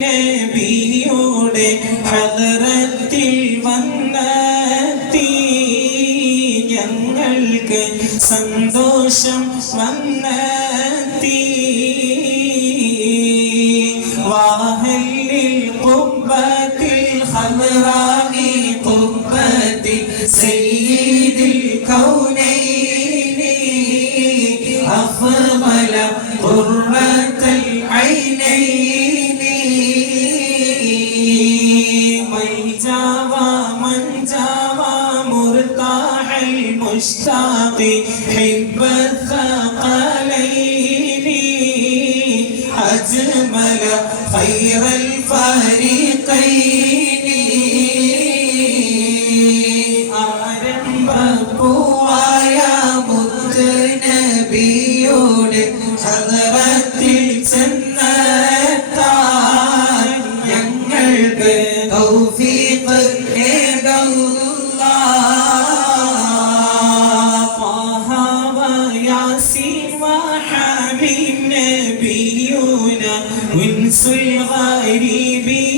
നബിയുടെ ഹലറത്തിൽ വന്നെത്തി ഞങ്ങൾക്ക് സന്തോഷം വന്നെത്തി വാഹലിൽ കുബത്തിൽ ഹലറായി കുബത്തിൽ സയ്യിദിൽ കൗനൈനി. അഫ്മല ഖുർറത്തുൽ ഐനൈ. المشتاق حب الثقلين أجمل خير الفريقين ആരംഭപ്പൂവായ മുത്ത് നബിയോട് ഹദറത്തിൽ وحبيب نبينا وإنس الغريبين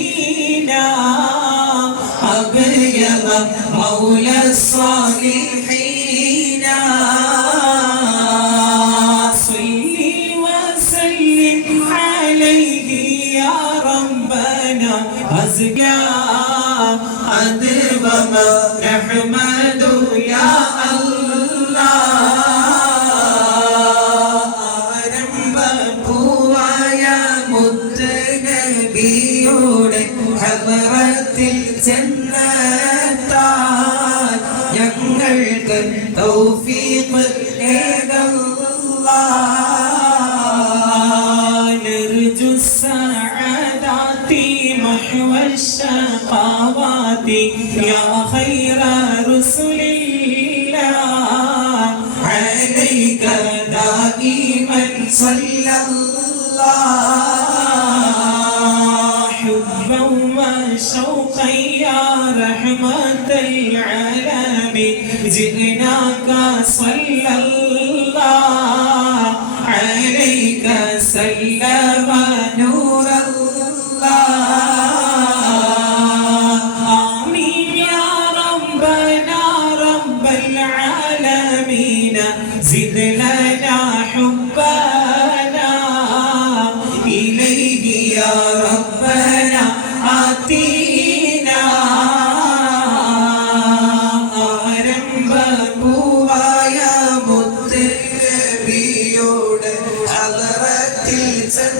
أبيض مولى الصالحين. صلي وسلم عليه يا ربنا. أزكى أدبم نحمد ഹദറത്തിൽ ചെന്നെത്താൻ ഞങ്ങൾക്ക് തൗഫീഖ് ഏകല്ലാഹ് نرجو السعادات محو الشقاوات يا خير رسل الله عليك دائما صلى الله حبا وشوقا يا رحمة العالمين. جئناك صلى الله عليك سلم نور الله. آمين يا ربنا رب العالمين. زد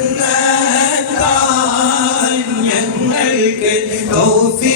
തന്ന ഞങ്ങൾക്ക് തോഫി